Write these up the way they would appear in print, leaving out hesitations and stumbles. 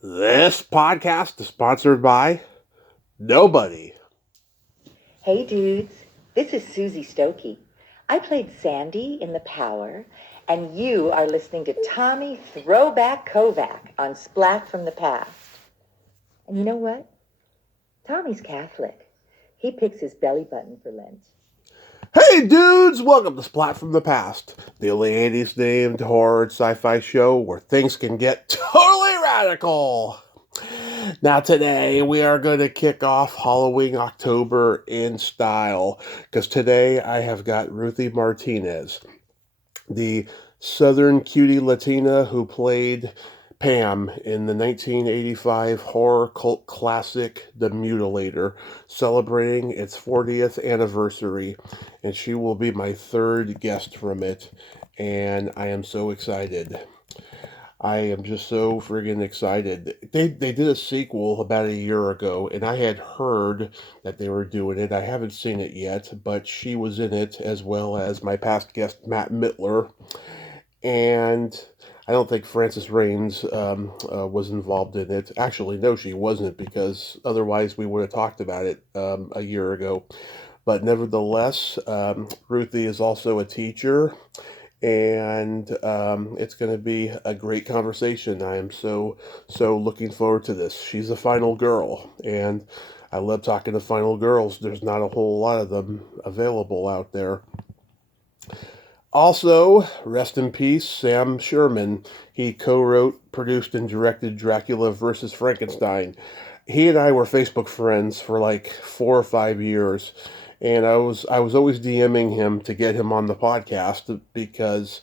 This podcast is sponsored by nobody. Hey dudes, this is Susie Stokey. I played Sandy in The Power, and you are listening to Tommy Throwback Kovac on Splat from the Past. And you know what? Tommy's Catholic. He picks his belly button for Lent. Hey dudes, welcome to Splat from the Past, the only 80s named horror and sci-fi show where things can get totally radical. Now today we are going to kick off Halloween October in style, because today I have got Ruthie Martinez, the Southern cutie Latina who played Pam in the 1985 horror cult classic The Mutilator, celebrating its 40th anniversary, and she will be my third guest from it, and I am so excited. I am just so friggin' excited. They did a sequel about a year ago, and I had heard that they were doing it. I haven't seen it yet, but she was in it as well as my past guest Matt Mittler, and I don't think Frances Raines was involved in it. Actually, no, she wasn't, because otherwise we would have talked about it a year ago. But nevertheless, Ruthie is also a teacher, and it's going to be a great conversation. I am so looking forward to this. She's a final girl, and I love talking to final girls. There's not a whole lot of them available out there. Also, rest in peace, Sam Sherman. He co-wrote, produced, and directed Dracula vs. Frankenstein. He and I were Facebook friends for like 4 or 5 years, and I was always DMing him to get him on the podcast because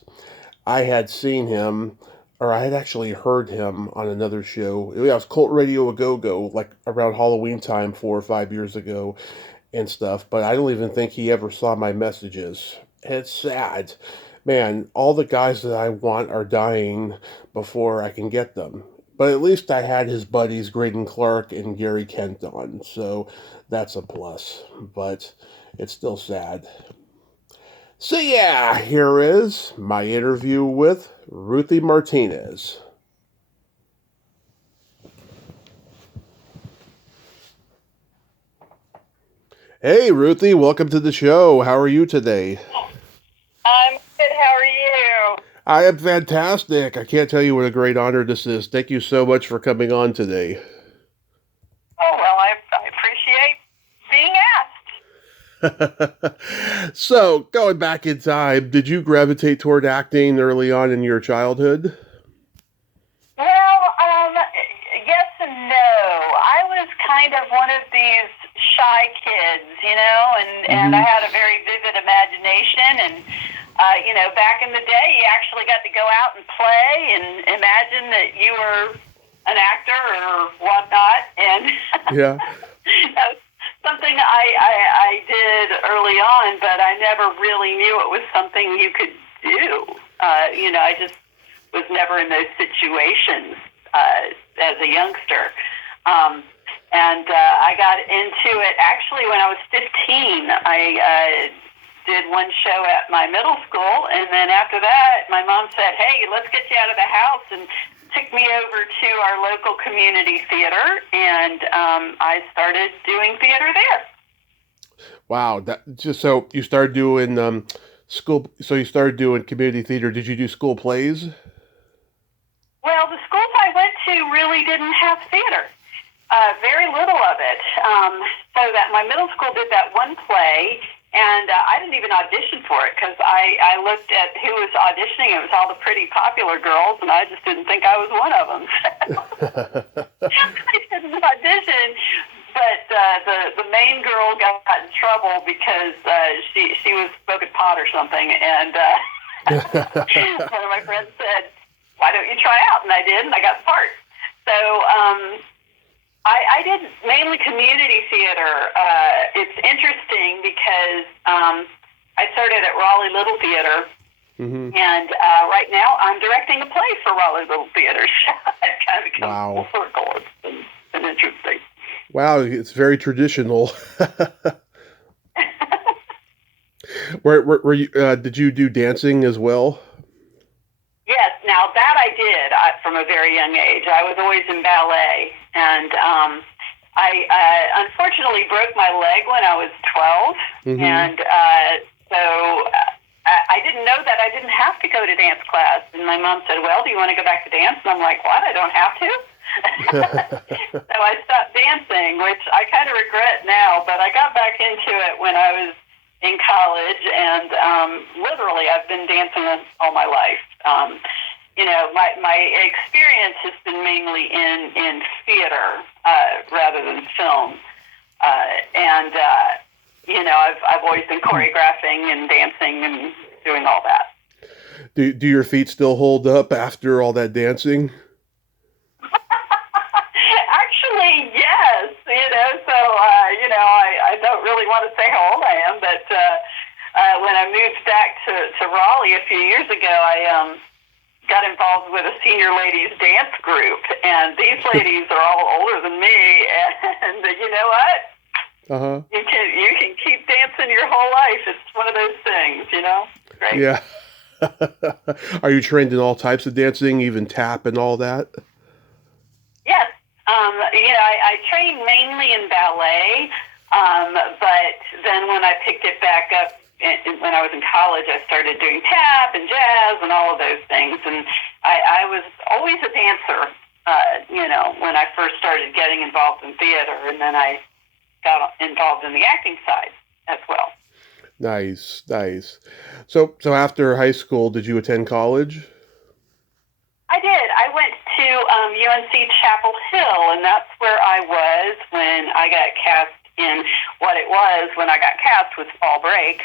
I had seen him, or I had actually heard him on another show. It was Cult Radio A Go Go, like around Halloween time 4 or 5 years ago and stuff. But I don't even think he ever saw my messages. It's sad. Man, all the guys that I want are dying before I can get them. But at least I had his buddies Graydon Clark and Gary Kent on, so that's a plus. But it's still sad. So yeah, here is my interview with Ruthie Martinez. Hey Ruthie, welcome to the show. How are you today? I'm good. How are you? I am fantastic. I can't tell you what a great honor this is. Thank you so much for coming on today. Oh, well, I appreciate being asked. So, going back in time, did you gravitate toward acting early on in your childhood? Well, yes and no. I was kind of one of these shy kids, and I had a very vivid imagination. And, back in the day, you actually got to go out and play and imagine that you were an actor or whatnot. And Yeah. that was something I did early on, but I never really knew it was something you could do. I just was never in those situations as a youngster. I got into it actually when I was 15. I did one show at my middle school, and then after that, my mom said, "Hey, let's get you out of the house," and took me over to our local community theater, and I started doing theater there. Wow. That just so you started doing school. So you started doing community theater. Did you do school plays? Well, the schools I went to really didn't have theater. Very little of it. So that my middle school did that one play, and I didn't even audition for it because I looked at who was auditioning. It was all the pretty popular girls, and I just didn't think I was one of them. I didn't audition, but the main girl got in trouble because she was smoking pot or something, and one of my friends said, "Why don't you try out?" And I did, and I got the part. So I did mainly community theater. It's interesting because I started at Raleigh Little Theater, and right now I'm directing a play for Raleigh Little Theater. It kind of comes full circle. It's been interesting. Wow, it's very traditional. Were you? Did you do dancing as well? Yes, now that I did from a very young age. I was always always in ballet, and I unfortunately broke my leg when I was 12, and so I didn't know that I didn't have to go to dance class. And my mom said, "Well, do you want to go back to dance?" And I'm like, "What? I don't have to?" So I stopped dancing, which I kind of regret now, but I got back into it when I was in college, and literally I've been dancing all my life. My experience has been mainly in theater rather than film, and I've always been choreographing and dancing and doing all that. Do your feet still hold up after all that dancing? Actually, yes. I don't really want to say how old I am, but when I moved back to Raleigh a few years ago, I got involved with a senior ladies dance group, and these ladies are all older than me, and you know what? You can keep dancing your whole life. It's one of those things, Great. Yeah. Are you trained in all types of dancing, even tap and all that? Yes. I trained mainly in ballet, but then when I picked it back up when I was in college, I started doing tap and jazz and all of those things. And I was always a dancer, when I first started getting involved in theater, and then I got involved in the acting side as well. Nice. So after high school, did you attend college? I did. I went to UNC Chapel Hill, and that's where I was when I got cast in what it was when I got cast with Fall Break.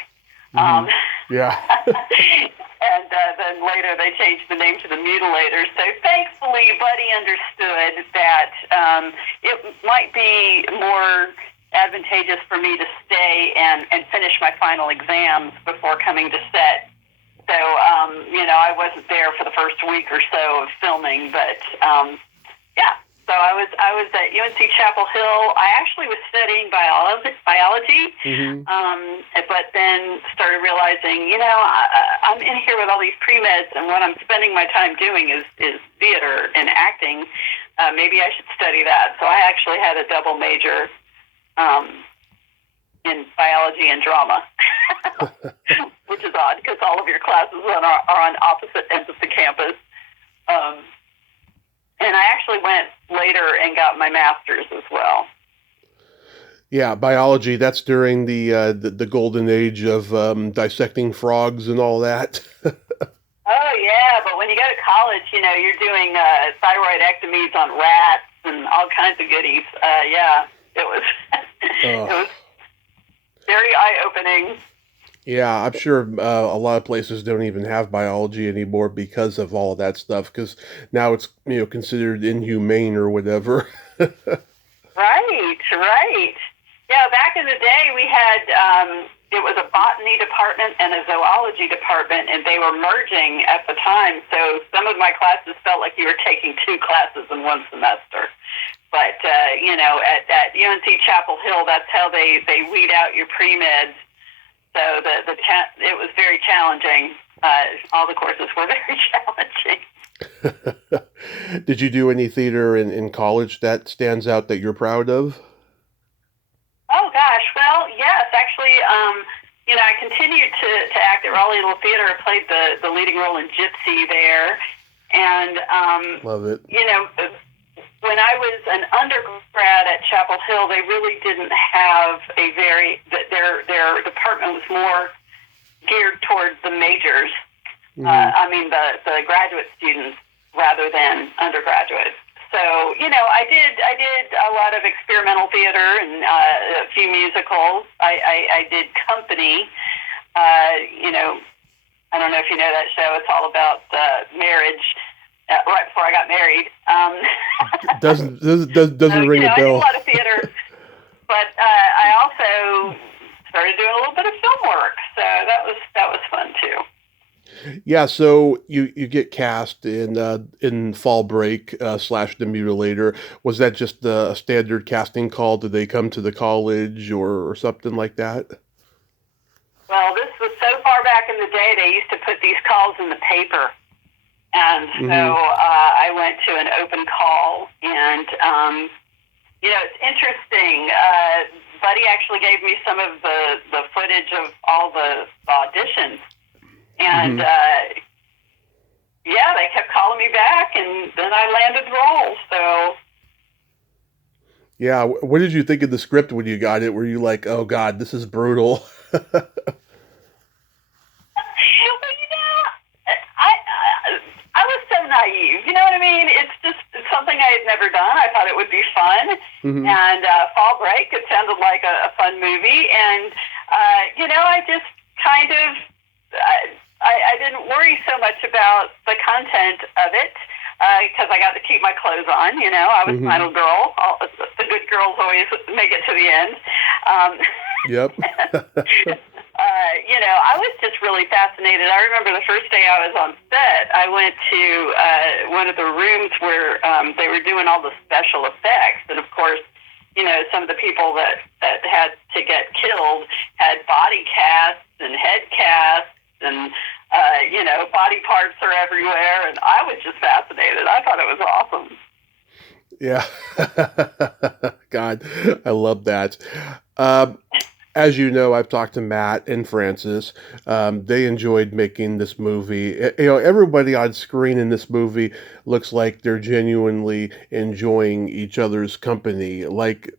Yeah. And then later they changed the name to the Mutilator. So thankfully, Buddy understood that it might be more advantageous for me to stay and finish my final exams before coming to set. So, I wasn't there for the first week or so of filming, but, So I was at UNC Chapel Hill. I actually was studying biology, but then started realizing, I'm in here with all these pre-meds, and what I'm spending my time doing is theater and acting. Maybe I should study that. So I actually had a double major in biology and drama, which is odd because all of your classes are on opposite ends of the campus. And I actually went later and got my master's as well. Yeah, biology, that's during the golden age of dissecting frogs and all that. Oh, yeah, but when you go to college, you're doing thyroidectomies on rats and all kinds of goodies. It was it was very eye-opening. Yeah, I'm sure a lot of places don't even have biology anymore because of all of that stuff, because now it's considered inhumane or whatever. Right. Yeah, back in the day we had, it was a botany department and a zoology department, and they were merging at the time, so some of my classes felt like you were taking two classes in one semester. But, at UNC Chapel Hill, that's how they weed out your pre-meds. So it was very challenging. All the courses were very challenging. Did you do any theater in college that stands out that you're proud of? Oh, gosh. Well, yes. Actually, I continued to act at Raleigh Little Theater. I played the leading role in Gypsy there. And, love it. When I was an undergrad at Chapel Hill, they really didn't have their department was more geared towards the majors. The graduate students rather than undergraduates. So, I did a lot of experimental theater and a few musicals. I did Company. I don't know if you know that show. It's all about marriage. Right before I got married. Doesn't ring a bell. I did a lot of theater, but I also started doing a little bit of film work, so that was fun too. Yeah, so you get cast in Fall Break / The Mutilator. Was that just a standard casting call? Did they come to the college or something like that? Well, this was so far back in the day. They used to put these calls in the paper. And so I went to an open call, and it's interesting. Buddy actually gave me some of the footage of all the auditions, and they kept calling me back, and then I landed the role. So. Yeah, what did you think of the script when you got it? Were you like, oh God, this is brutal? I was so naive. You know what I mean? It's something I had never done. I thought it would be fun. And Fall Break, it sounded like a fun movie. And, I just kind of, I didn't worry so much about the content of it because I got to keep my clothes on. I was a final girl. The good girls always make it to the end. Yep. I was just really fascinated. I remember the first day I was on set, I went to one of the rooms where they were doing all the special effects. And, of course, some of the people that had to get killed had body casts and head casts and, body parts are everywhere. And I was just fascinated. I thought it was awesome. Yeah. God, I love that. As you know, I've talked to Matt and Francis. They enjoyed making this movie. Everybody on screen in this movie looks like they're genuinely enjoying each other's company. Like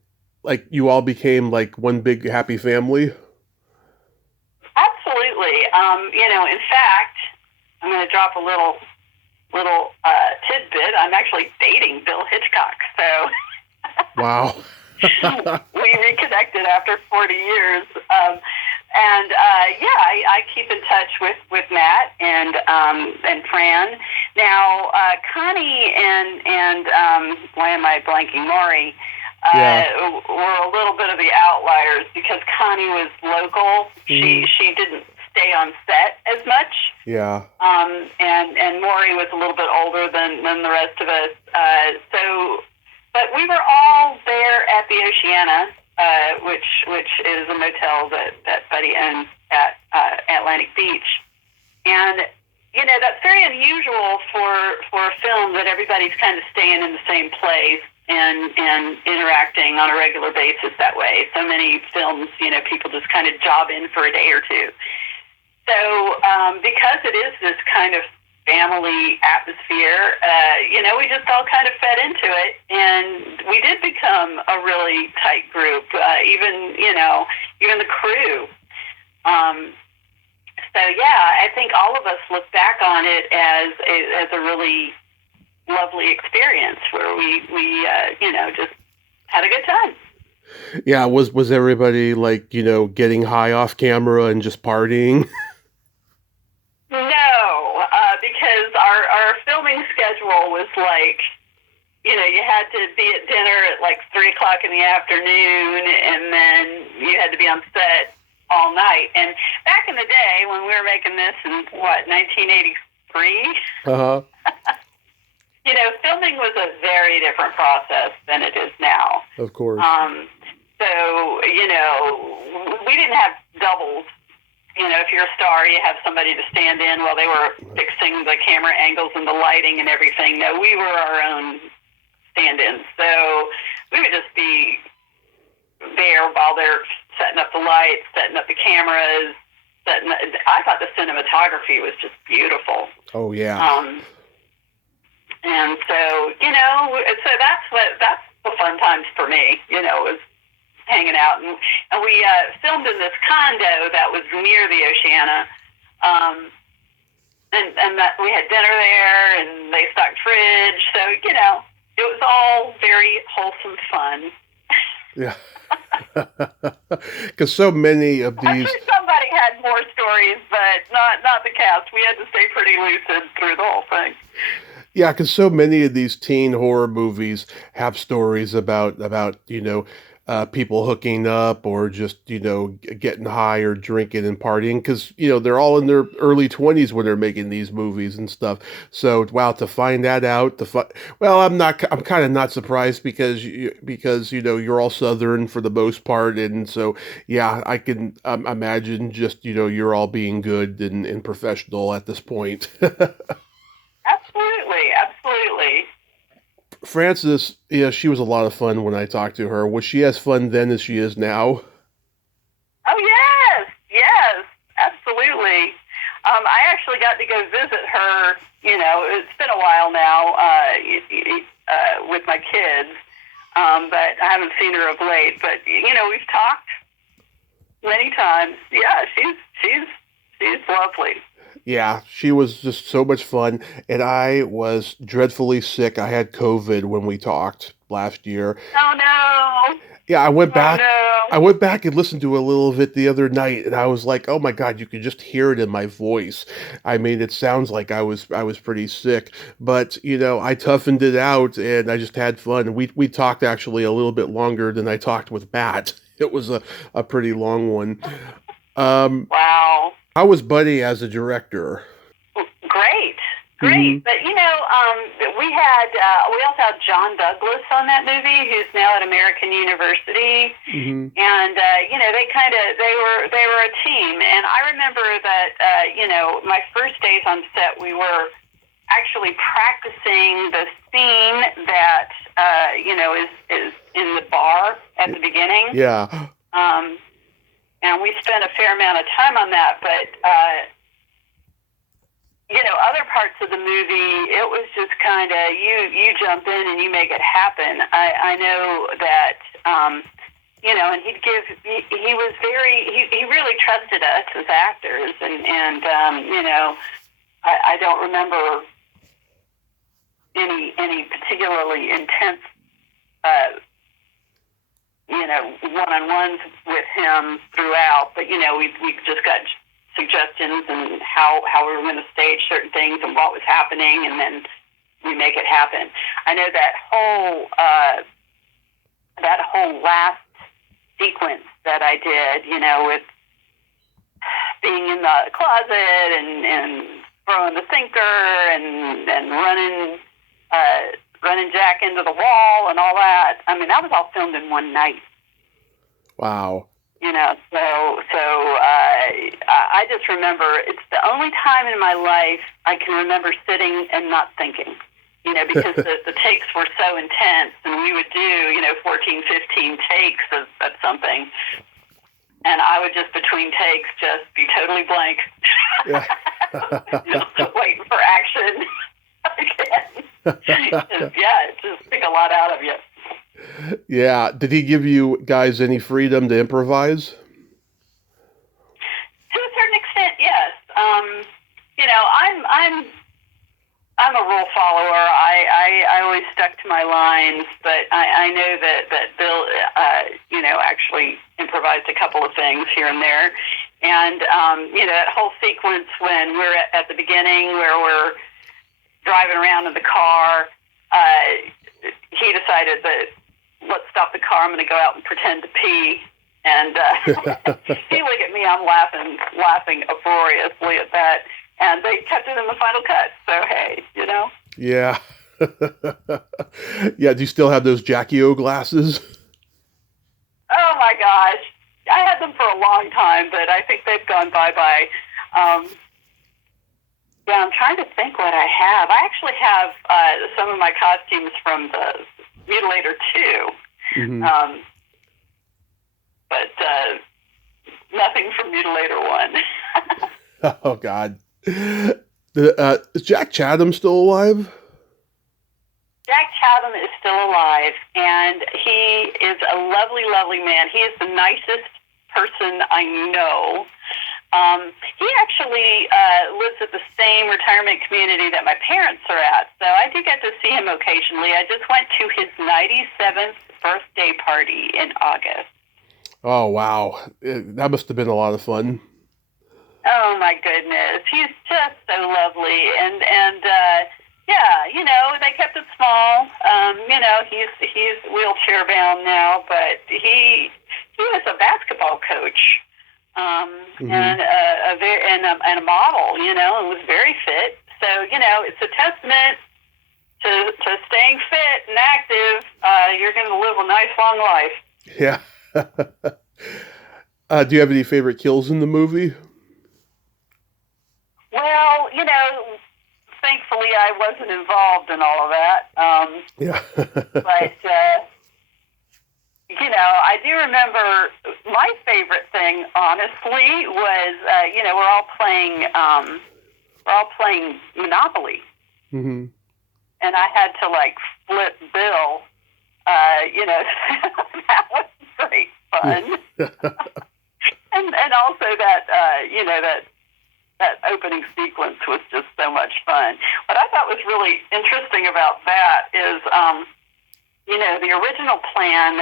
you all became like one big happy family. Absolutely. In fact, I'm going to drop a little tidbit. I'm actually dating Bill Hitchcock. So. Wow. We reconnected after 40 years. I keep in touch with Matt and Fran. Now, Connie and why am I blanking? Maury were a little bit of the outliers because Connie was local. She didn't stay on set as much. Yeah. And Maury was a little bit older than the rest of us. But we were all there at the Oceana, which is a motel that Buddy owns at Atlantic Beach. And, that's very unusual for a film that everybody's kind of staying in the same place and interacting on a regular basis that way. So many films, people just kind of job in for a day or two. So because it is this kind of family atmosphere, we just all kind of fed into it, and we did become a really tight group, even the crew. I think all of us look back on it as a really lovely experience where we just had a good time. Yeah, was everybody like, getting high off camera and just partying? No, because our filming schedule was like, you had to be at dinner at like 3:00 in the afternoon, and then you had to be on set all night. And back in the day when we were making this in 1983, filming was a very different process than it is now. Of course. So we didn't have doubles. If you're a star, you have somebody to stand in while they were fixing the camera angles and the lighting and everything. No, we were our own stand-ins. So we would just be there while they're setting up the lights, setting up the cameras. I thought the cinematography was just beautiful. Oh, yeah. And so, so that's the fun times for me, was hanging out, and we filmed in this condo that was near the Oceana, and that we had dinner there, and they stocked fridge, so it was all very wholesome fun. Yeah, because so many of these. I'm sure somebody had more stories, but not the cast. We had to stay pretty lucid through the whole thing. Yeah, because so many of these teen horror movies have stories about people hooking up or just, getting high or drinking and partying because, they're all in their early 20s when they're making these movies and stuff. So, wow, to find that out, I'm kind of not surprised because you're all Southern for the most part. And so, yeah, I can imagine just, you're all being good and professional at this point. Frances, yeah, she was a lot of fun when I talked to her. Was she as fun then as she is now? Oh yes, yes, absolutely. I actually got to go visit her. It's been a while now with my kids, but I haven't seen her of late. But we've talked many times. Yeah, she's lovely. Yeah, she was just so much fun, and I was dreadfully sick. I had COVID when we talked last year. Oh no! Yeah, I went Oh back. no! I went back and listened to a little of it the other night, and I was like, "Oh my God, you could just hear it in my voice." I mean, it sounds like I was pretty sick, but I toughened it out, and I just had fun. We talked actually a little bit longer than I talked with Matt. It was a pretty long one. Um, Wow. how was Buddy as a director? Great, Mm-hmm. great. But we also had John Douglas on that movie, who's now at American University, Mm-hmm. and they were a team. And I remember that my first days on set, we were actually practicing the scene that is in the bar at the beginning. Yeah. And we spent a fair amount of time on that, but other parts of the movie, it was just kind of you jump in and you make it happen. I know that and he was he really trusted us as actors, and I don't remember any particularly intense one-on-ones with him throughout, but we just got suggestions and how we were going to stage certain things and what was happening, and then we make it happen. I know that whole last sequence that I did, with being in the closet and throwing the sinker and running Jack into the wall and all that. I mean, that was all filmed in one night. Wow. I just remember it's the only time in my life I can remember sitting and not thinking, because the takes were so intense, and we would do, 14, 15 takes of something. And I would just, between takes, just be totally blank. Yeah. Waiting for action again. It just took a lot out of you. Yeah. Did he give you guys any freedom to improvise? To a certain extent, yes. I'm a rule follower. I always stuck to my lines, but I know that Bill, actually improvised a couple of things here and there. And, that whole sequence when we're at the beginning where we're driving around in the car, he decided that let's stop the car. I'm going to go out and pretend to pee. And he looked at me. I'm laughing uproariously at that. And they kept it in the final cut. So, hey, Yeah. Yeah. Do you still have those Jackie O glasses? Oh, my gosh. I had them for a long time, but I think they've gone bye-bye. I'm trying to think what I have. I actually have some of my costumes from the Mutilator 2. Mm-hmm. But nothing from Mutilator 1. Oh, God. Is Jack Chatham still alive? Jack Chatham is still alive, and he is a lovely, lovely man. He is the nicest person I know. He actually lives at the same retirement community that my parents are at, so I do get to see him occasionally. I just went to his 97th birthday party in August. Oh, wow. That must have been a lot of fun. Oh, my goodness. He's just so lovely. And they kept it small. He's wheelchair bound now, but he was a basketball coach. Mm-hmm. And a model, and was very fit. So, it's a testament to staying fit and active. You're going to live a nice, long life. Yeah. Do you have any favorite kills in the movie? Well, thankfully I wasn't involved in all of that. Yeah. But I do remember my favorite thing, honestly, was we're all playing Monopoly, Mm-hmm. and I had to flip Bill. That was great fun. and also that that opening sequence was just so much fun. What I thought was really interesting about that is, the original plan,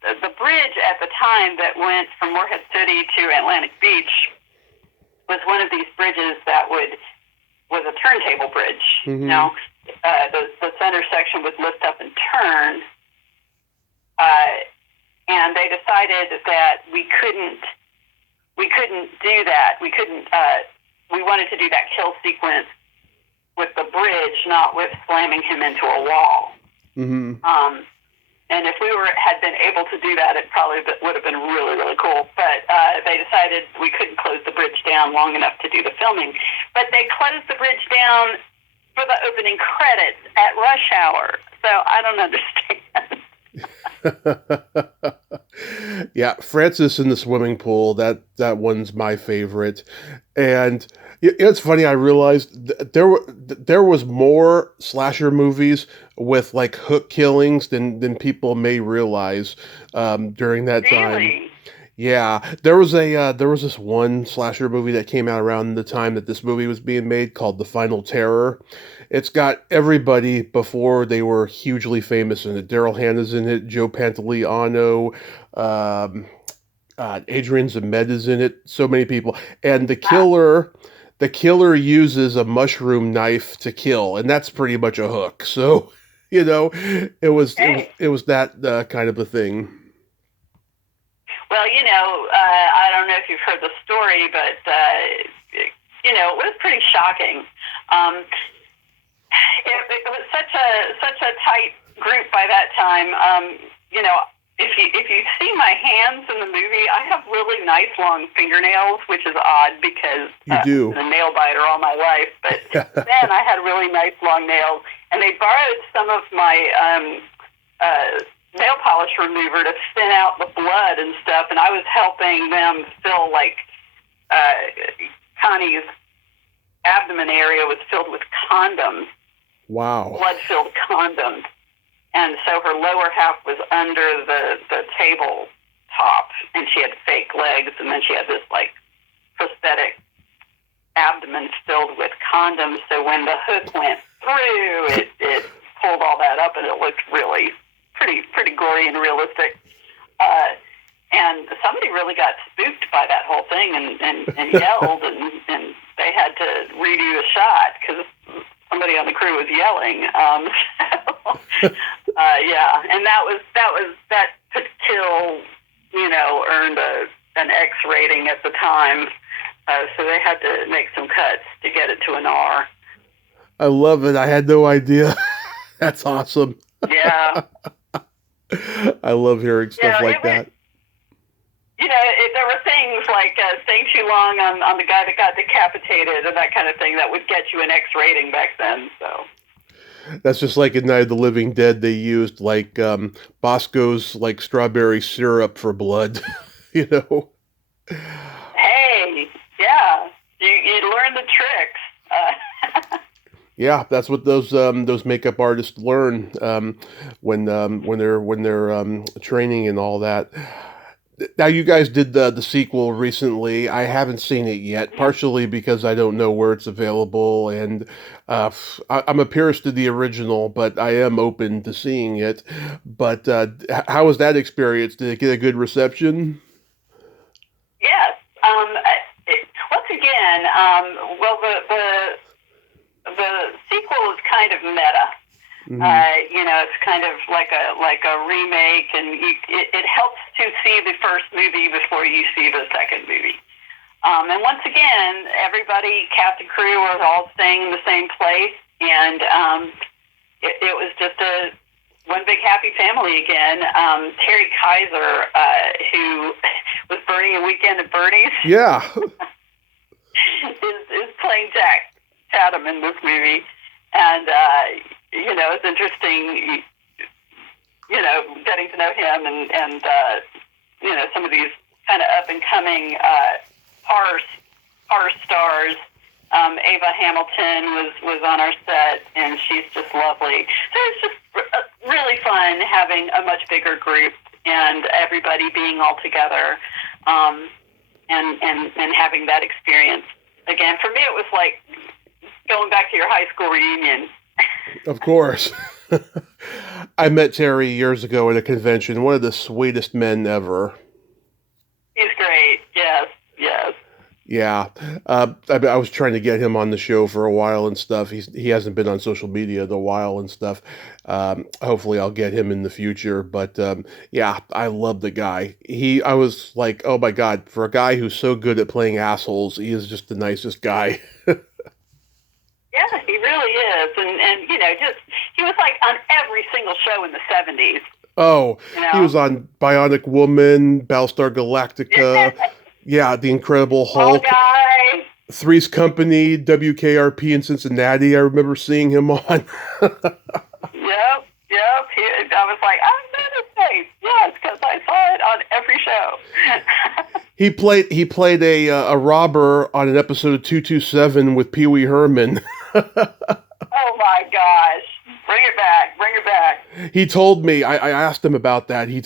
the bridge at the time that went from Morehead City to Atlantic Beach was one of these bridges that was a turntable bridge. Mm-hmm. The center section would lift up and turn, and they decided that we couldn't do that. We wanted to do that kill sequence with the bridge, not with slamming him into a wall. Mm-hmm. And if we had been able to do that, it probably would have been really, really cool. But they decided we couldn't close the bridge down long enough to do the filming. But they closed the bridge down for the opening credits at rush hour. So I don't understand. Yeah, Francis in the swimming pool, that one's my favorite. And it's funny, I realized there was more slasher movies with hook killings than people may realize during that time. Really? Yeah, there was this one slasher movie that came out around the time that this movie was being made called The Final Terror. It's got everybody before they were hugely famous in it. Daryl Hannah's in it, Joe Pantoliano, Adrian Zemeda's in it. So many people, and the killer uses a mushroom knife to kill, and that's pretty much a hook. So, it was that kind of a thing. Well, I don't know if you've heard the story, but it was pretty shocking. It was such a tight group by that time. If you see my hands in the movie, I have really nice long fingernails, which is odd because you do. I'm a nail biter all my life. But then I had really nice long nails, and they borrowed some of my nail polish remover to thin out the blood and stuff, and I was helping them fill Connie's abdomen area was filled with condoms. Wow. Blood-filled condoms. And so her lower half was under the table top, and she had fake legs, and then she had this prosthetic abdomen filled with condoms. So when the hook went through, it pulled all that up, and it looked really pretty gory and realistic. And somebody really got spooked by that whole thing and yelled, and they had to redo a shot because somebody on the crew was yelling. And that kill, earned an X rating at the time. So they had to make some cuts to get it to an R. I love it. I had no idea. That's awesome. Yeah. I love hearing stuff like that. There were things like staying too long on the guy that got decapitated and that kind of thing that would get you an X rating back then. So that's just like in Night of the Living Dead, they used Bosco's strawberry syrup for blood. Hey, yeah, you learn the tricks. Yeah, that's what those makeup artists learn when they're training and all that. Now, you guys did the sequel recently. I haven't seen it yet, partially because I don't know where it's available, and I'm a purist to the original, but I am open to seeing it. But how was that experience? Did it get a good reception? Yes. Once again, well, the sequel is kind of meta. Mm-hmm. It's kind of like a remake, and it helps to see the first movie before you see the second movie. And once again, everybody, cast and crew, were all staying in the same place, and it was just one big happy family again. Terry Kaiser, who was Bernie in Weekend at Bernie's, yeah, is playing Jack Adam in this movie, and it's interesting, getting to know him and some of these kind of up and coming horror stars. Ava Hamilton was on our set, and she's just lovely. So it's just really fun having a much bigger group and everybody being all together, and having that experience. Again, for me, it was like going back to your high school reunion. Of course. I met Terry years ago at a convention. One of the sweetest men ever. He's great. Yes. Yeah. I was trying to get him on the show for a while and stuff. He hasn't been on social media in a while and stuff. Hopefully I'll get him in the future. But yeah, I love the guy. I was like, oh my God, for a guy who's so good at playing assholes, he is just the nicest guy. Yeah, he really is. And he was like on every single show in the 70s. Oh, he was on Bionic Woman, Battlestar Galactica. Yeah, The Incredible Hulk. Guy. Three's Company, WKRP in Cincinnati. I remember seeing him on. Yep. I was like, I know his face. Yes, because I saw it on every show. He played a robber on an episode of 227 with Pee Wee Herman. Oh my gosh! Bring it back! He told me. I asked him about that. He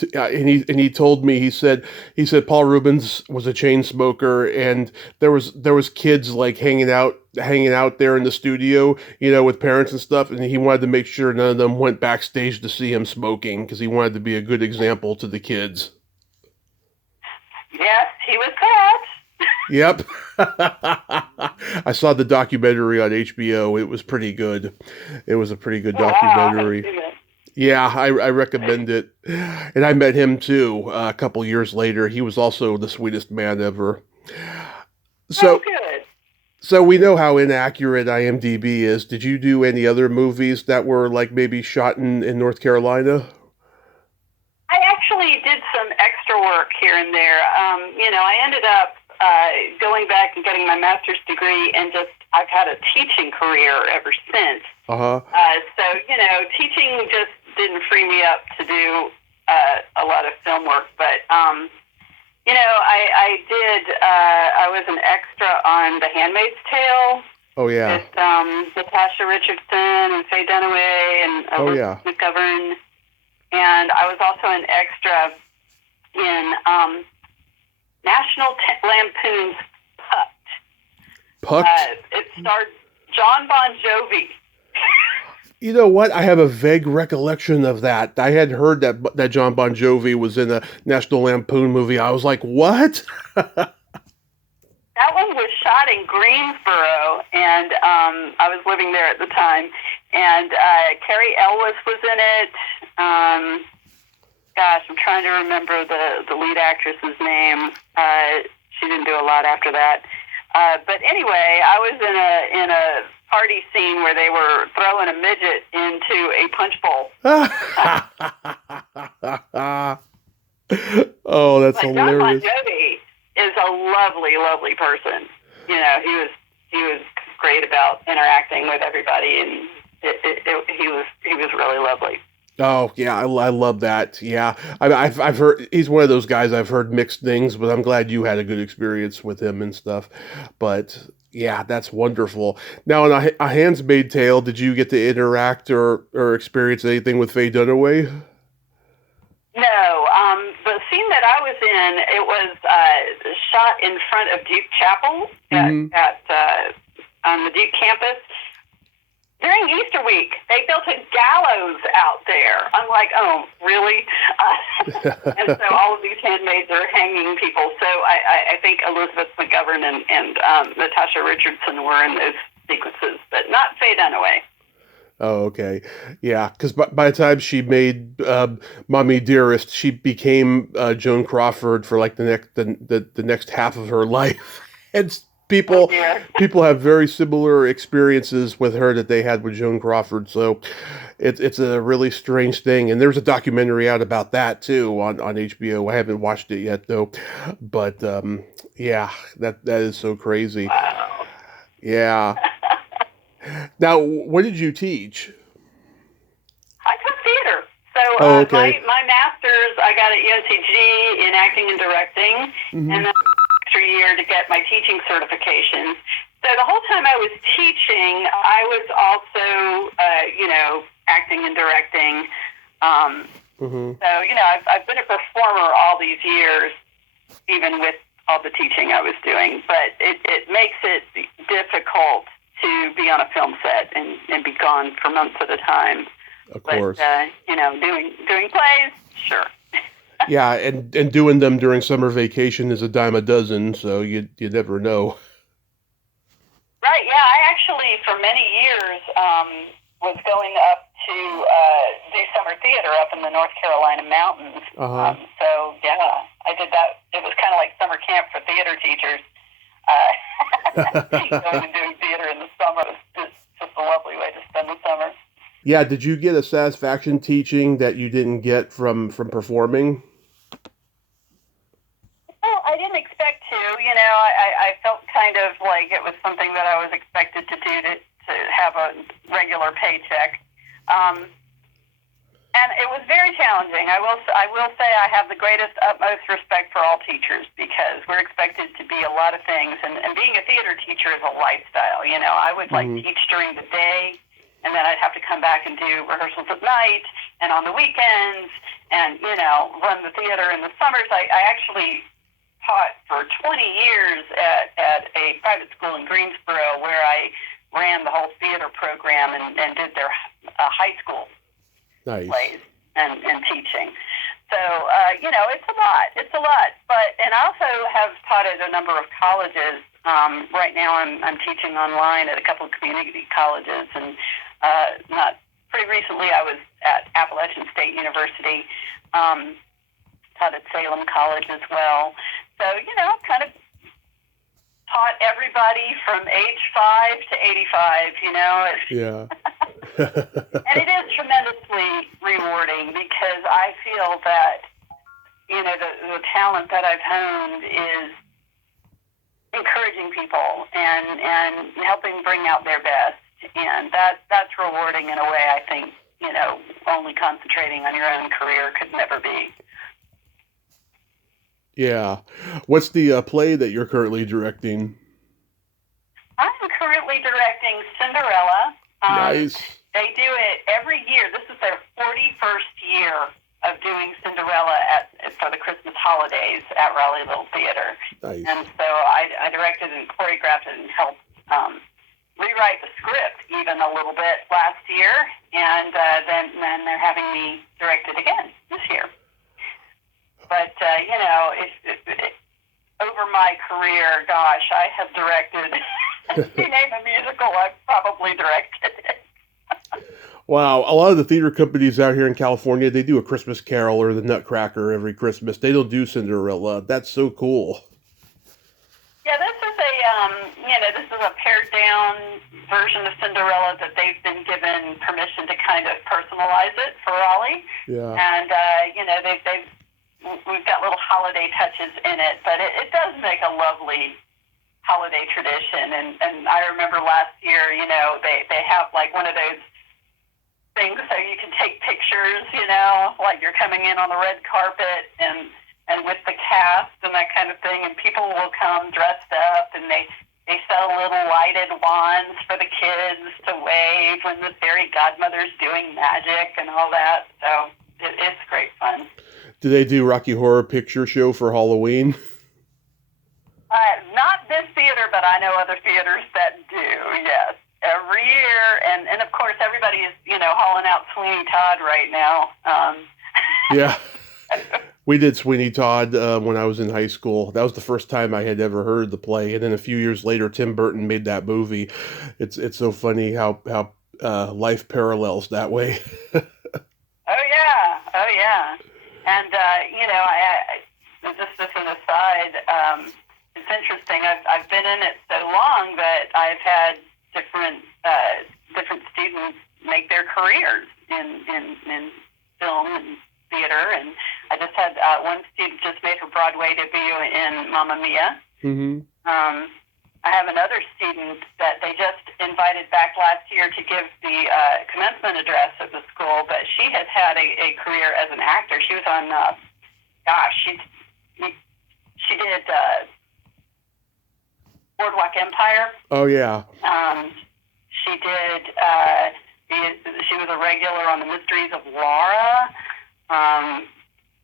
told me. He said Paul Rubens was a chain smoker, and there was kids like hanging out there in the studio, with parents and stuff, and he wanted to make sure none of them went backstage to see him smoking because he wanted to be a good example to the kids. Yes, he was caught. Yep. I saw the documentary on HBO. It was pretty good. It was a pretty good documentary. Wow. Yeah, I recommend it. And I met him too a couple years later. He was also the sweetest man ever. So good. So we know how inaccurate IMDb is. Did you do any other movies that were like maybe shot in North Carolina? I actually did some extra work here and there. I ended up going back and getting my master's degree, and I've had a teaching career ever since. Uh-huh. So, teaching just didn't free me up to do a lot of film work. But, I did, I was an extra on The Handmaid's Tale. Oh, yeah. With Natasha Richardson and Faye Dunaway and Elizabeth McGovern. And I was also an extra in National Lampoon's Pucked. It starred John Bon Jovi. You know what? I have a vague recollection of that. I had heard that John Bon Jovi was in a National Lampoon movie. I was like, what? That one was shot in Greensboro, and I was living there at the time. And Carrie Elwes was in it. I'm trying to remember the lead actress's name. She didn't do a lot after that. But anyway, I was in a party scene where they were throwing a midget into a punch bowl. Oh, that's hilarious. John Bon Jovi is a lovely, lovely person. He was great about interacting with everybody, and he was really lovely. Oh yeah, I love that. Yeah, I've heard he's one of those guys. I've heard mixed things, but I'm glad you had a good experience with him and stuff. But yeah, that's wonderful. Now, in a Handmaid's Tale, did you get to interact or experience anything with Faye Dunaway? No, the scene that I was in, it was shot in front of Duke Chapel on the Duke campus. During Easter week, they built a gallows out there. I'm like, oh, really? And so all of these handmaids are hanging people. So I think Elizabeth McGovern and Natasha Richardson were in those sequences, but not Faye Dunaway. Oh, okay. Yeah, because by the time she made Mommy Dearest, she became Joan Crawford for like the next half of her life. And people have very similar experiences with her that they had with Joan Crawford. So it's a really strange thing. And there's a documentary out about that too on HBO. I haven't watched it yet though. But yeah, that is so crazy. Wow. Yeah. Now, what did you teach? I taught theater. So Oh, okay. my master's I got at UNCG in acting and directing, and then extra year to get my teaching certification. So the whole time I was teaching, I was also, acting and directing. So, I've been a performer all these years, even with all the teaching I was doing. But it makes it difficult to be on a film set and be gone for months at a time. Of course. But, doing plays, sure. Yeah, and doing them during summer vacation is a dime a dozen, so you never know. Right, yeah. I actually, for many years, was going up to do summer theater up in the North Carolina mountains. So, yeah, I did that. It was kind of like summer camp for theater teachers. Going and doing theater in the summer was just a lovely way to spend the summer. Yeah, did you get a satisfaction teaching that you didn't get from performing? Well, I didn't expect to. I felt kind of like it was something that I was expected to do to have a regular paycheck. And it was very challenging. I will say I have the greatest, utmost respect for all teachers because we're expected to be a lot of things. And being a theater teacher is a lifestyle. I would teach during the day, and then I'd have to come back and do rehearsals at night and on the weekends and, run the theater in the summers. I actually taught for 20 years at a private school in Greensboro where I ran the whole theater program and did their high school plays and teaching. So, it's a lot. It's a lot. And I also have taught at a number of colleges. Right now I'm teaching online at a couple of community colleges. And pretty recently I was at Appalachian State University, taught at Salem College as well. So, kind of taught everybody from age 5 to 85, Yeah. And it is tremendously rewarding because I feel that, the talent that I've honed is encouraging people and helping bring out their best. And that's rewarding in a way I think, only concentrating on your own career could never be. Yeah. What's the play that you're currently directing? I'm currently directing Cinderella. Nice. They do it every year. This is their 41st year of doing Cinderella for the Christmas holidays at Raleigh Little Theater. Nice. And so I directed and choreographed it and helped rewrite the script even a little bit last year. And then they're having me direct it again this year. But, over my career, gosh, I have directed, if you name a musical, I've probably directed it. Wow, a lot of the theater companies out here in California, they do A Christmas Carol or The Nutcracker every Christmas. They don't do Cinderella. That's so cool. Yeah, this is a pared down version of Cinderella that they've been given permission to kind of personalize it for Raleigh. Yeah. And, we've got little holiday touches in it, but it does make a lovely holiday tradition. And I remember last year, they have like one of those things so you can take pictures, like you're coming in on the red carpet and with the cast and that kind of thing. And people will come dressed up and they sell little lighted wands for the kids to wave when the fairy godmother's doing magic and all that. So it's great fun. Do they do Rocky Horror Picture Show for Halloween? Not this theater, but I know other theaters that do, yes. Every year, and of course everybody is, hauling out Sweeney Todd right now. Yeah. We did Sweeney Todd when I was in high school. That was the first time I had ever heard the play. And then a few years later, Tim Burton made that movie. It's so funny how life parallels that way. Oh, yeah. And, just as an aside, it's interesting. I've been in it so long that I've had different students make their careers in film and theater. And I just had one student just made her Broadway debut in Mamma Mia. Mm-hmm. I have another student that they just invited back last year to give the commencement address at the school, but she has had a career as an actor. She was on, she did Boardwalk Empire. Oh, yeah. She did, she was a regular on The Mysteries of Laura.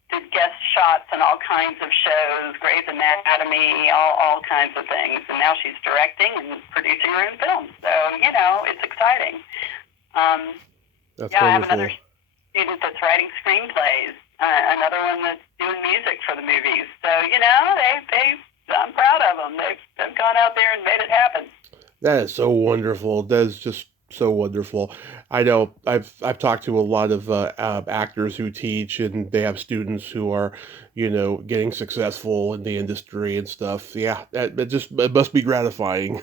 Did guest shots in all kinds of shows, Grey's Anatomy, all kinds of things. And now she's directing and producing her own films. So, it's exciting. That's I have wonderful. another student that's writing screenplays, another one that's doing music for the movies. So, I'm proud of them. They've gone out there and made it happen. That is so wonderful. That is just so wonderful. I know I've talked to a lot of actors who teach, and they have students who are, getting successful in the industry and stuff. Yeah, it must be gratifying.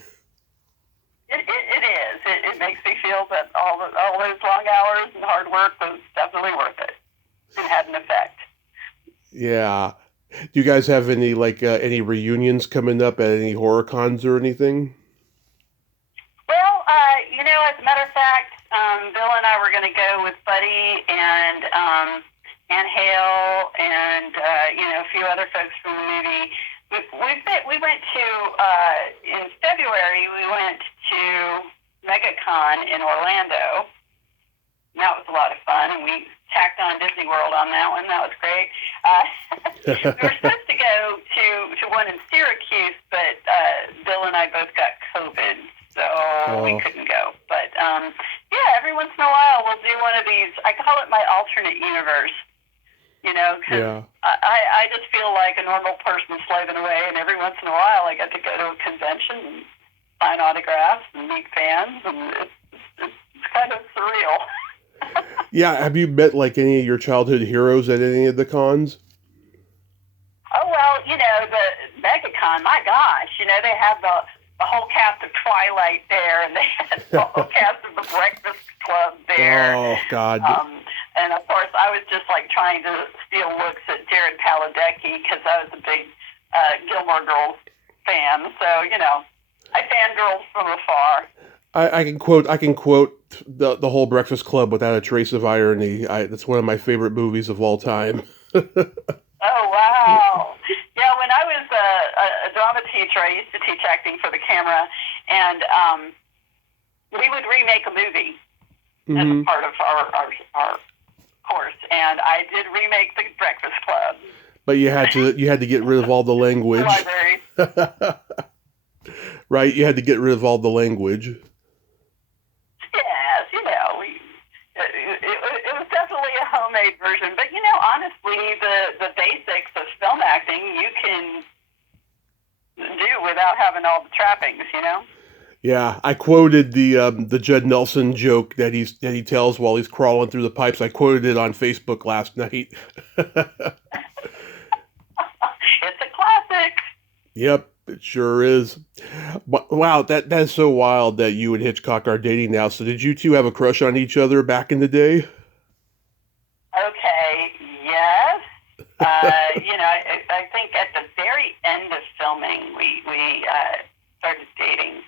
It is. It makes me feel that all those long hours and hard work was definitely worth it. It had an effect. Yeah. Do you guys have any any reunions coming up at any horror cons or anything? Well, as a matter of fact, Bill and I were going to go with Buddy and Ann Hale and a few other folks from the movie. We went to in February. We went to MegaCon in Orlando. And that was a lot of fun, and we tacked on Disney World on that one. That was great. We were supposed to go to one in Syracuse, but Bill and I both got COVID, so we couldn't go. But every once in a while we'll do one of these. I call it my alternate universe. Because I just feel like a normal person slaving away, and every once in a while I get to go to a convention and sign autographs and meet fans, and it's kind of surreal. Yeah, have you met any of your childhood heroes at any of the cons? Oh, well, the MegaCon, my gosh, they have the whole cast of Twilight there, and they had the whole cast of the Breakfast Club there. Oh, God. And, of course, I was just, trying to steal looks at Jared Padalecki because I was a big Gilmore Girls fan. So, I fangirled from afar. I can quote the whole Breakfast Club without a trace of irony. That's one of my favorite movies of all time. Oh, wow. Yeah, when I was a drama teacher, I used to teach acting for the camera, and we would remake a movie as a part of our course, and I did remake The Breakfast Club. But you had to get rid of all the language. Library. Right, you had to get rid of all the language. Yes, it was definitely a homemade version. But, honestly, the basics of film acting you can do without having all the trappings, Yeah, I quoted the Judd Nelson joke that he tells while he's crawling through the pipes. I quoted it on Facebook last night. It's a classic. Yep, it sure is. Wow, that is so wild that you and Hitchcock are dating now. So did you two have a crush on each other back in the day? Okay, yes. I think at the very end of filming, we started dating.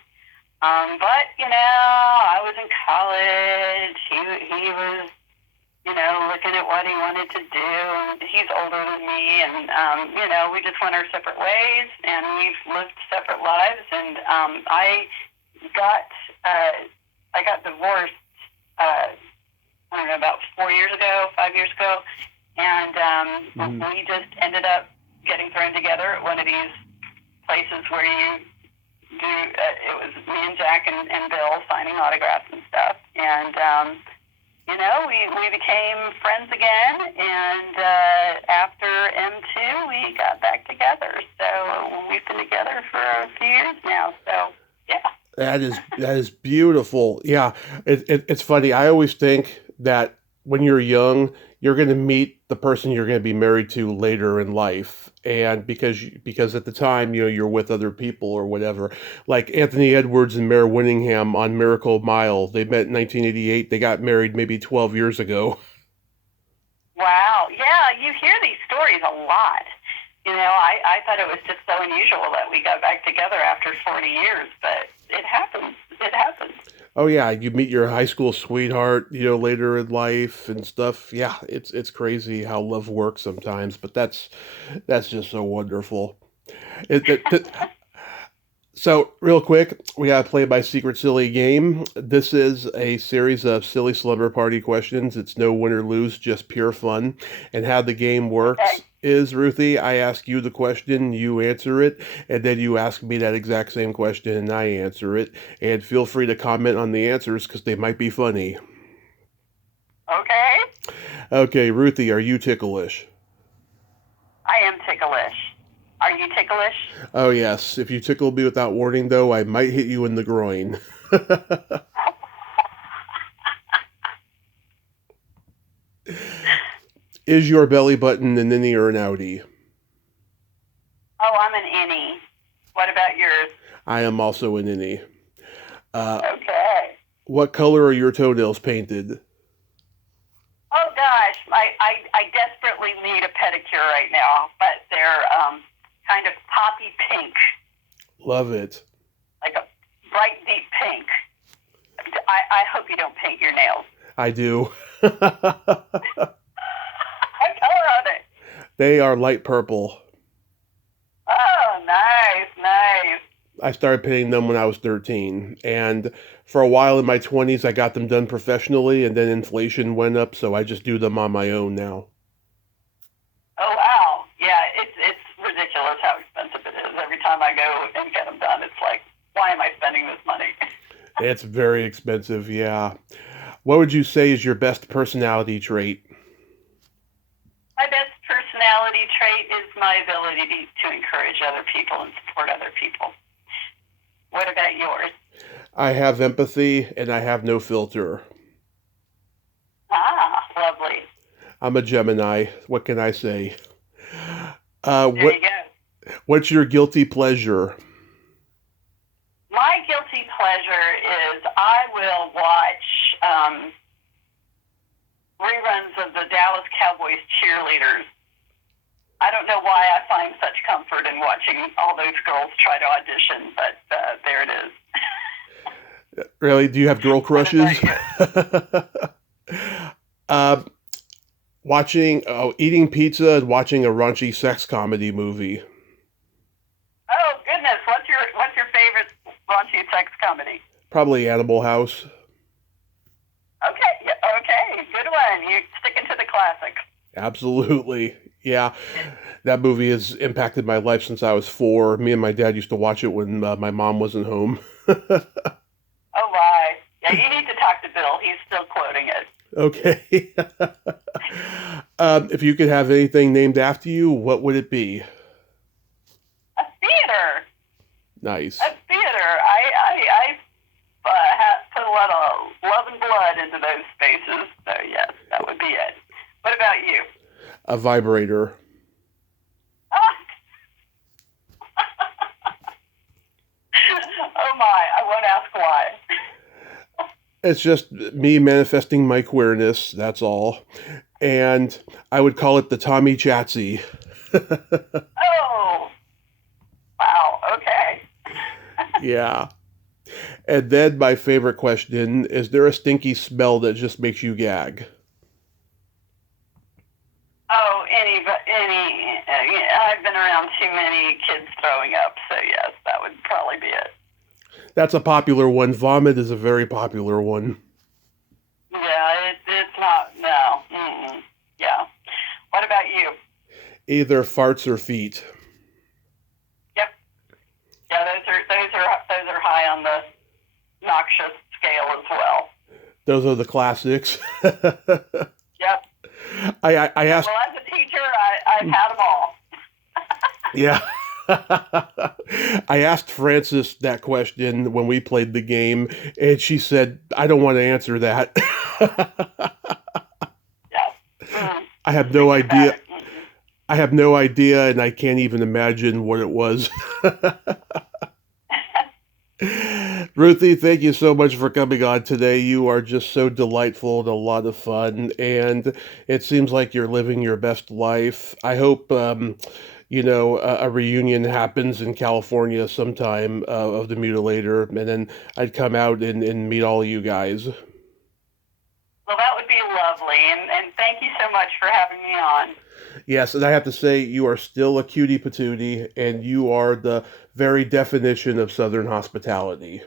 But, I was in college. He was, looking at what he wanted to do. He's older than me, and, we just went our separate ways, and we've lived separate lives. And I got divorced, about 5 years ago, and we just ended up getting thrown together at one of these places where you do, it was me and Jack and Bill signing autographs and stuff, and we became friends again, and after M2 we got back together, so we've been together for a few years now, so yeah. That is beautiful. Yeah, it's funny. I always think that when you're young, you're going to meet the person you're going to be married to later in life, and because at the time you're with other people or whatever. Like Anthony Edwards and Mare Winningham on Miracle Mile, they met in 1988. They got married maybe 12 years ago. Wow, yeah, you hear these stories a lot. I thought it was just so unusual that we got back together after 40 years, but it happens. It happens. Oh yeah, you meet your high school sweetheart, later in life and stuff. Yeah, it's crazy how love works sometimes, but that's just so wonderful. It, it, it- so real quick, we gotta play my secret silly game. This is a series of silly slumber party questions. It's no win or lose, just pure fun. And how the game works Okay. is, Ruthie, I ask you the question, you answer it, and then you ask me that exact same question and I answer it. And feel free to comment on the answers because they might be funny. Okay. Okay, Ruthie, are you ticklish? I am ticklish. Are you ticklish? Oh yes. If you tickle me without warning, though, I might hit you in the groin. Is your belly button an innie or an outie? Oh, I'm an innie. What about yours? I am also an innie. Okay. What color are your toenails painted? Oh gosh, I desperately need a pedicure right now, but they're kind of poppy pink, Love it. like a bright deep pink. I hope you don't paint your nails. I do. What color are they? They are light purple. Oh, nice, nice. I started painting them when I was 13. And for a while in my 20s, I got them done professionally, and then inflation went up, so I just do them on my own now. Oh wow, yeah, it's ridiculous how expensive it is. Every time I go and get them done, it's like, why am I spending this money? It's very expensive, yeah. What would you say is your best personality trait? My best personality trait is my ability to encourage other people and support other people. What about yours? I have empathy, and I have no filter. Ah, lovely. I'm a Gemini. What can I say? There What you go. What's your guilty pleasure? My guilty pleasure is I will watch reruns of the Dallas Cowboys cheerleaders. I don't know why I find such comfort in watching all those girls try to audition, but there it is. Really? Do you have girl crushes? Eating pizza and watching a raunchy sex comedy movie. Oh goodness, what's your favorite raunchy sex comedy? Probably Animal House. Okay, yeah, okay, good one. You sticking to the classics. Absolutely. Yeah. That movie has impacted my life since I was 4. Me and my dad used to watch it when my mom wasn't home. Oh my. Yeah, you need to talk to Bill. He's still quoting it. Okay. If you could have anything named after you, what would it be? A theater. Nice. A theater. I have put a lot of love and blood into those spaces. So yes, that would be it. What about you? A vibrator. Oh my, I won't ask why. It's just me manifesting my queerness, that's all. And I would call it the Tommy Chatsy. Oh, wow, okay. Yeah. And then my favorite question, is there a stinky smell that just makes you gag? Oh, I've been around too many kids throwing up, so yes, that would probably be it. That's a popular one. Vomit is a very popular one. Yeah, it's not, no. Mm-mm. Yeah. What about you? Either farts or feet. Yep. Yeah, those are high on the noxious scale as well. Those are the classics. Yep. I asked. Well, as a teacher, I've had them all. Yeah. I asked Frances that question when we played the game, and she said, I don't want to answer that. Yeah. Mm. I have no idea. I have no idea, and I can't even imagine what it was. Ruthie, thank you so much for coming on today. You are just so delightful and a lot of fun, and it seems like you're living your best life. I hope a reunion happens in California sometime of the Mutilator, and then I'd come out and meet all of you guys. Well, that would be lovely, and thank you so much for having me on. Yes, and I have to say, you are still a cutie patootie, and you are the very definition of Southern hospitality.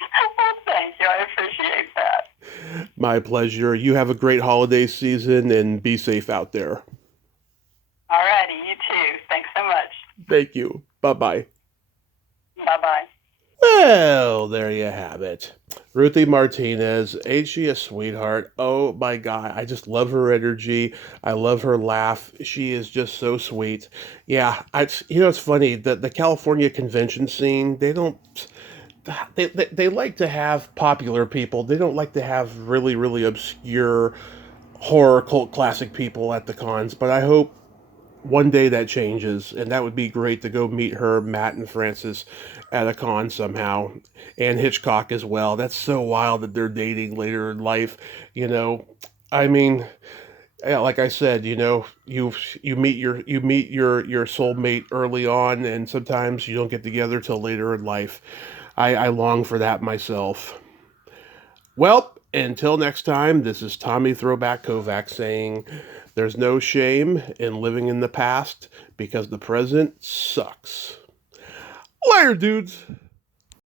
Well, thank you. I appreciate that. My pleasure. You have a great holiday season, and be safe out there. All righty, you too. Thanks so much. Thank you. Bye-bye. Bye-bye. Well, there you have it. Ruthie Martinez, ain't she a sweetheart? Oh my God, I just love her energy. I love her laugh. She is just so sweet. Yeah, it's funny that the California convention scene, they like to have popular people. They don't like to have really, really obscure horror cult classic people at the cons, but I hope one day that changes, and that would be great to go meet her, Matt, and Francis at a con somehow, and Hitchcock as well. That's so wild that they're dating later in life. You know, I mean, yeah, like I said, you meet your soulmate early on, and sometimes you don't get together till later in life. I long for that myself. Well, until next time, this is Tommy Throwback Kovac saying, there's no shame in living in the past because the present sucks. Later, dudes!